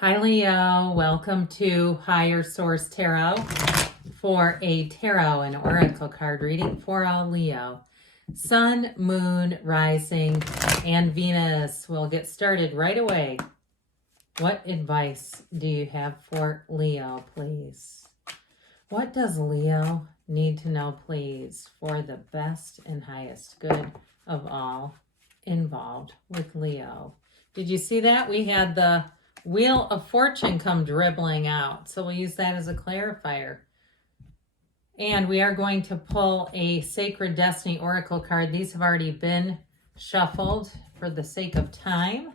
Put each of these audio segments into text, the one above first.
Hi Leo, welcome to Higher Source Tarot for a tarot and oracle card reading for all Leo. Sun, Moon, Rising, and Venus. We'll get started right away. What advice do you have for Leo, please? What does Leo need to know, please, for the best and highest good of all involved with Leo? Did you see that? We had the Wheel of Fortune come dribbling out. So we'll use that as a clarifier. And we are going to pull a Sacred Destiny Oracle card. These have already been shuffled for the sake of time.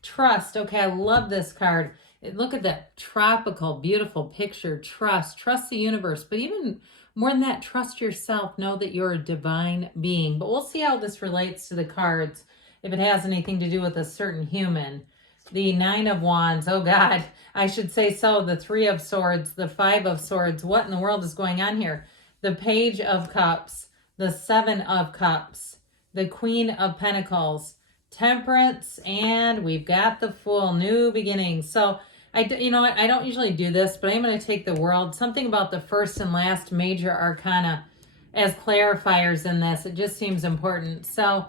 Trust. Okay, I love this card. Look at that tropical, beautiful picture. Trust. Trust the universe. But even more than that, trust yourself. Know that you're a divine being. But we'll see how this relates to the cards, if it has anything to do with a certain human. The Nine of Wands, oh God, I should say so. The Three of Swords, the Five of Swords. What in the world is going on here? The Page of Cups, the Seven of Cups, the Queen of Pentacles, Temperance, and we've got the Fool, New Beginnings. So, you know what, I don't usually do this, but I'm going to take the World, something about the first and last major arcana as clarifiers in this. It just seems important. So,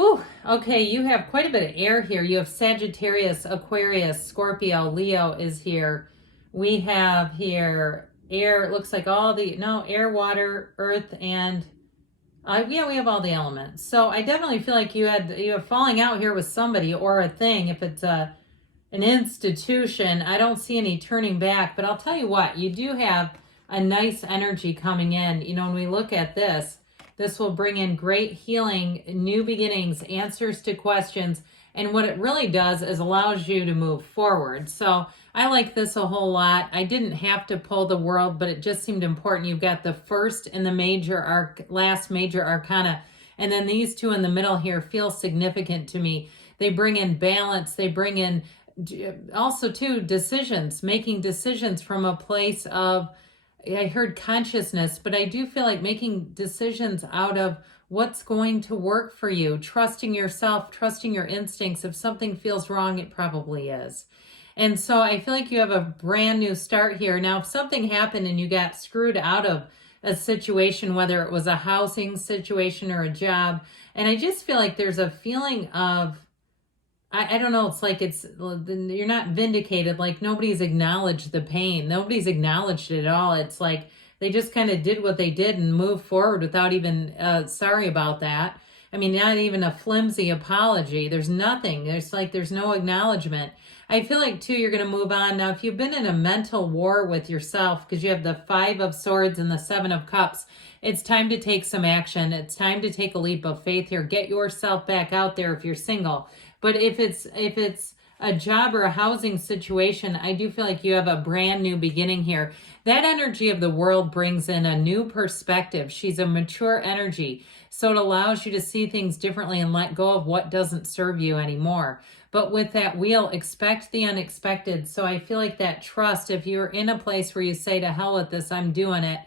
ooh, okay, you have quite a bit of air here. You have Sagittarius, Aquarius, Scorpio, Leo is here. We have here air. It looks like all the, no, air, water, earth, and yeah, we have all the elements. So I definitely feel like you have falling out here with somebody or a thing. If it's an institution, I don't see any turning back. But I'll tell you what, you do have a nice energy coming in. You know, when we look at this, this will bring in great healing, new beginnings, answers to questions. And what it really does is allows you to move forward. So I like this a whole lot. I didn't have to pull the World, but it just seemed important. You've got the first and the last major arcana. And then these two in the middle here feel significant to me. They bring in balance. They bring in also too decisions, making decisions from a place of, I heard consciousness, but I do feel like making decisions out of what's going to work for you, trusting yourself, trusting your instincts. If something feels wrong, it probably is. And so I feel like you have a brand new start here. Now, if something happened and you got screwed out of a situation, whether it was a housing situation or a job, and I just feel like there's a feeling of, I don't know, it's like you're not vindicated, like nobody's acknowledged the pain. Nobody's acknowledged it at all. It's like they just kind of did what they did and moved forward without even, sorry about that. I mean, not even a flimsy apology. There's nothing. There's no acknowledgement. I feel like, too, you're going to move on. Now, if you've been in a mental war with yourself, because you have the Five of Swords and the Seven of Cups, it's time to take some action. It's time to take a leap of faith here. Get yourself back out there if you're single. But if it's a job or a housing situation, I do feel like you have a brand new beginning here. That energy of the World brings in a new perspective. She's a mature energy. So it allows you to see things differently and let go of what doesn't serve you anymore. But with that Wheel, expect the unexpected. So I feel like that trust, if you're in a place where you say, to hell with this, I'm doing it,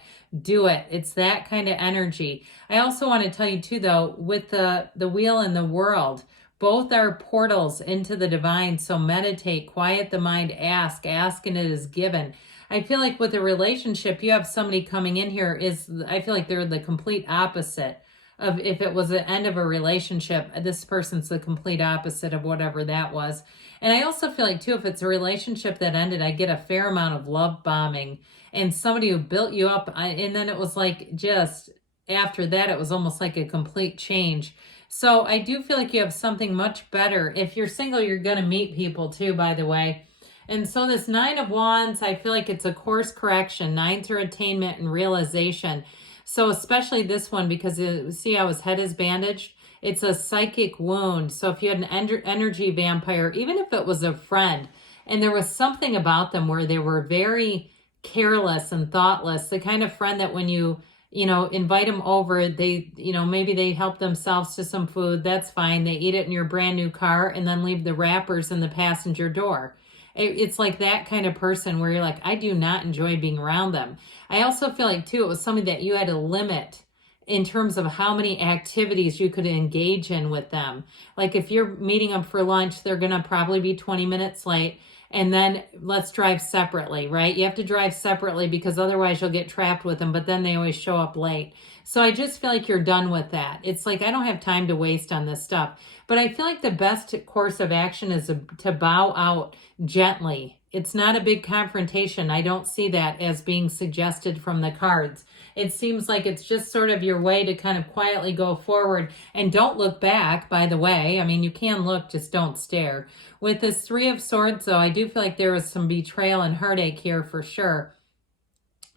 do it. It's that kind of energy. I also want to tell you too, though, with the Wheel and the World, both are portals into the divine. So meditate, quiet the mind, ask and it is given. I feel like with a relationship, you have somebody coming in here I feel like they're the complete opposite of if it was the end of a relationship. This person's the complete opposite of whatever that was. And I also feel like too, if it's a relationship that ended, I get a fair amount of love bombing and somebody who built you up. And then it was like, just after that, it was almost like a complete change. So I do feel like you have something much better. If you're single, you're going to meet people too, by the way. And so this Nine of Wands, I feel like it's a course correction. Nines are attainment and realization. So especially this one, because see how his head is bandaged? It's a psychic wound. So if you had an energy vampire, even if it was a friend, and there was something about them where they were very careless and thoughtless, the kind of friend that when you invite them over, they, maybe they help themselves to some food, that's fine. They eat it in your brand new car and then leave the wrappers in the passenger door. It's like that kind of person where you're like, I do not enjoy being around them. I also feel like, too, it was something that you had to limit in terms of how many activities you could engage in with them. Like if you're meeting them for lunch, they're going to probably be 20 minutes late. and then let's drive separately, right? You have to drive separately because otherwise you'll get trapped with them, but then they always show up late. So I just feel like you're done with that. It's like, I don't have time to waste on this stuff. But I feel like the best course of action is to bow out gently. It's not a big confrontation. I don't see that as being suggested from the cards. It seems like it's just sort of your way to kind of quietly go forward, and don't look back, by the way. I mean, you can look, just don't stare. With this Three of Swords, though, I do feel like there was some betrayal and heartache here for sure.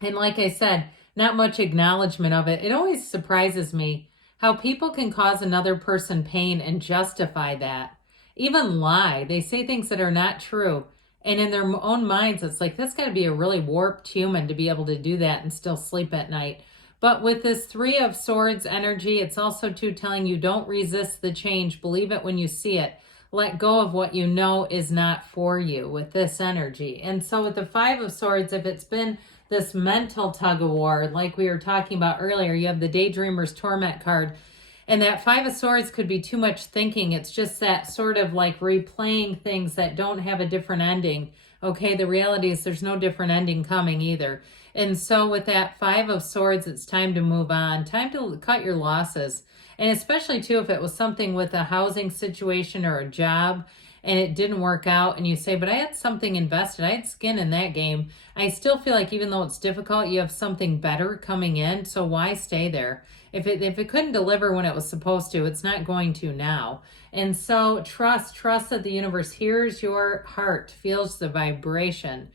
And like I said, not much acknowledgement of it. It always surprises me how people can cause another person pain and justify that. Even lie. They say things that are not true. And in their own minds, it's like, that's got to be a really warped human to be able to do that and still sleep at night. But with this Three of Swords energy, it's also too telling you, don't resist the change. Believe it when you see it. Let go of what you know is not for you with this energy. And so with the Five of Swords, if it's been this mental tug of war, like we were talking about earlier, you have the Daydreamer's Torment card. And that Five of Swords could be too much thinking. It's just that sort of like replaying things that don't have a different ending. Okay, the reality is there's no different ending coming either. And so with that Five of Swords, it's time to move on. Time to cut your losses. And especially too, if it was something with a housing situation or a job and it didn't work out, and you say, but I had something invested, I had skin in that game. I still feel like even though it's difficult, you have something better coming in. So why stay there? If it couldn't deliver when it was supposed to, it's not going to now. And so trust that the universe hears your heart, feels the vibration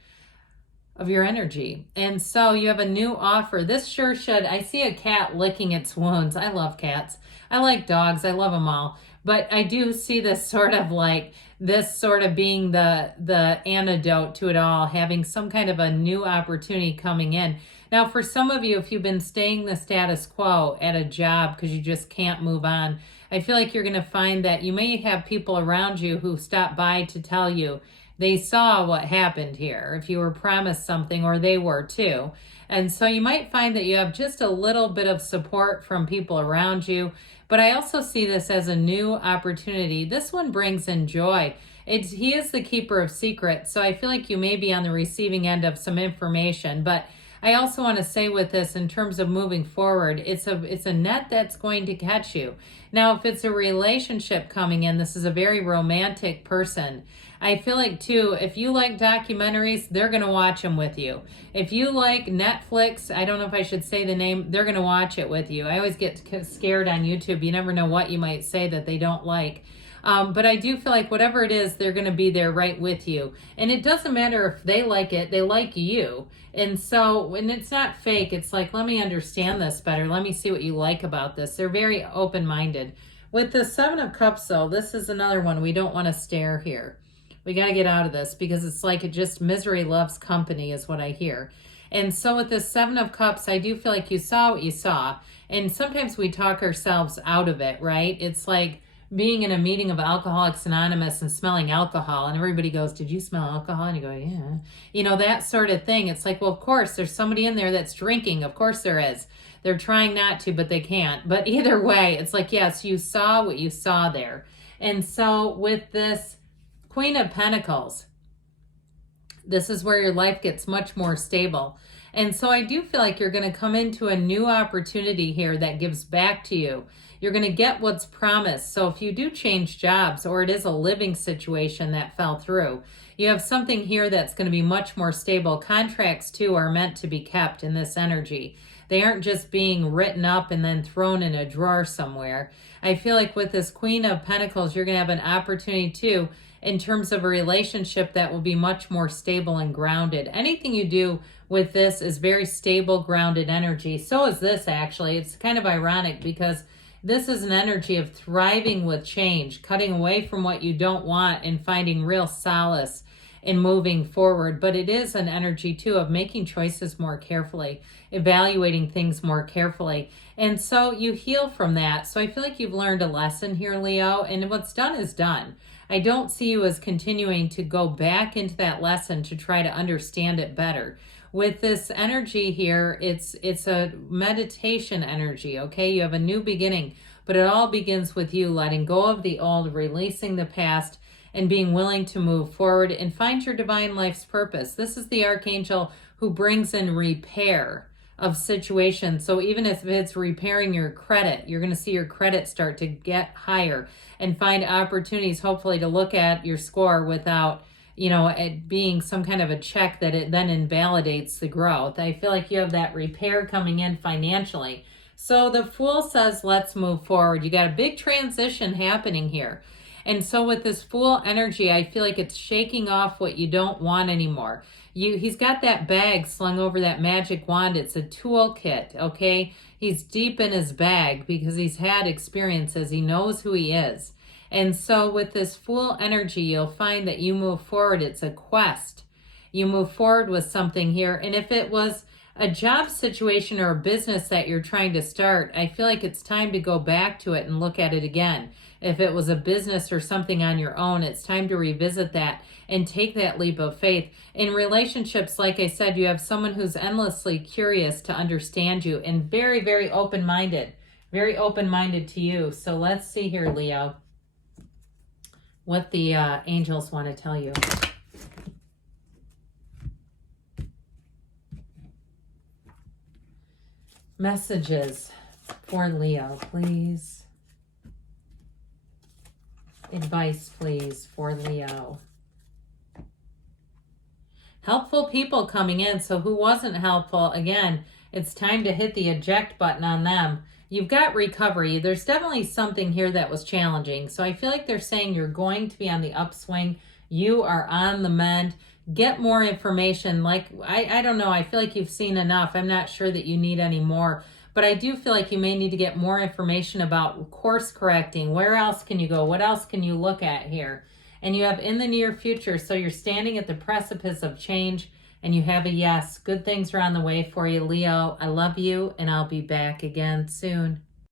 of your energy. And so you have a new offer. This sure should. I see a cat licking its wounds. I love cats. I like dogs. I love them all. But I do see this sort of like, this sort of being the antidote to it all, having some kind of a new opportunity coming in. Now, for some of you, if you've been staying the status quo at a job because you just can't move on, I feel like you're going to find that you may have people around you who stop by to tell you they saw what happened here, if you were promised something, or they were too. And so you might find that you have just a little bit of support from people around you. But I also see this as a new opportunity. This one brings in joy. He is the keeper of secrets. So I feel like you may be on the receiving end of some information. But I also want to say with this, in terms of moving forward, it's a net that's going to catch you. Now, if it's a relationship coming in, this is a very romantic person. I feel like, too, if you like documentaries, they're going to watch them with you. If you like Netflix, I don't know if I should say the name, they're going to watch it with you. I always get scared on YouTube. You never know what you might say that they don't like. But I do feel like whatever it is, they're going to be there right with you. And it doesn't matter if they like it, they like you. And so when it's not fake, it's like, let me understand this better. Let me see what you like about this. They're very open-minded. With the Seven of Cups, though, this is another one. We don't want to stare here. We got to get out of this because it's like misery loves company is what I hear. And so with the Seven of Cups, I do feel like you saw what you saw. And sometimes we talk ourselves out of it, right? It's like being in a meeting of Alcoholics Anonymous and smelling alcohol, and everybody goes, did you smell alcohol? And you go, yeah. You know, that sort of thing. It's like, well, of course, there's somebody in there that's drinking. Of course there is. They're trying not to, but they can't. But either way, it's like, yes, you saw what you saw there. And so with this Queen of Pentacles, this is where your life gets much more stable. And so I do feel like you're going to come into a new opportunity here that gives back to you. You're going to get what's promised. So if you do change jobs, or it is a living situation that fell through, you have something here that's going to be much more stable. Contracts, too, are meant to be kept in this energy. They aren't just being written up and then thrown in a drawer somewhere. I feel like with this Queen of Pentacles, you're going to have an opportunity, too, in terms of a relationship that will be much more stable and grounded. Anything you do with this is very stable, grounded energy. So is this, actually. It's kind of ironic because this is an energy of thriving with change, cutting away from what you don't want and finding real solace in moving forward. But it is an energy, too, of making choices more carefully, evaluating things more carefully. And so you heal from that. So I feel like you've learned a lesson here, Leo, and what's done is done. I don't see you as continuing to go back into that lesson to try to understand it better. With this energy here, it's a meditation energy, okay? You have a new beginning, but it all begins with you letting go of the old, releasing the past, and being willing to move forward and find your divine life's purpose. This is the archangel who brings in repair of situations. So even if it's repairing your credit, you're going to see your credit start to get higher and find opportunities, hopefully, to look at your score without, it being some kind of a check that it then invalidates the growth. I feel like you have that repair coming in financially. So the Fool says, let's move forward. You got a big transition happening here. And so with this Fool energy, I feel like it's shaking off what you don't want anymore. He's got that bag slung over that magic wand. It's a toolkit, okay? He's deep in his bag because he's had experiences. He knows who he is. And so with this Fool energy, you'll find that you move forward. It's a quest. You move forward with something here. And if it was a job situation or a business that you're trying to start, I feel like it's time to go back to it and look at it again. If it was a business or something on your own, it's time to revisit that and take that leap of faith. In relationships, like I said, you have someone who's endlessly curious to understand you and very, very open-minded to you. So let's see here, Leo, what the angels want to tell you. Messages for Leo, please. Advice, please, for Leo. Helpful people coming in. So who wasn't helpful? Again, it's time to hit the eject button on them. You've got recovery. There's definitely something here that was challenging. So I feel like they're saying you're going to be on the upswing. You are on the mend. Get more information. Like, I don't know. I feel like you've seen enough. I'm not sure that you need any more. But I do feel like you may need to get more information about course correcting. Where else can you go? What else can you look at here? And you have in the near future. So you're standing at the precipice of change and you have a yes. Good things are on the way for you, Leo. I love you, and I'll be back again soon.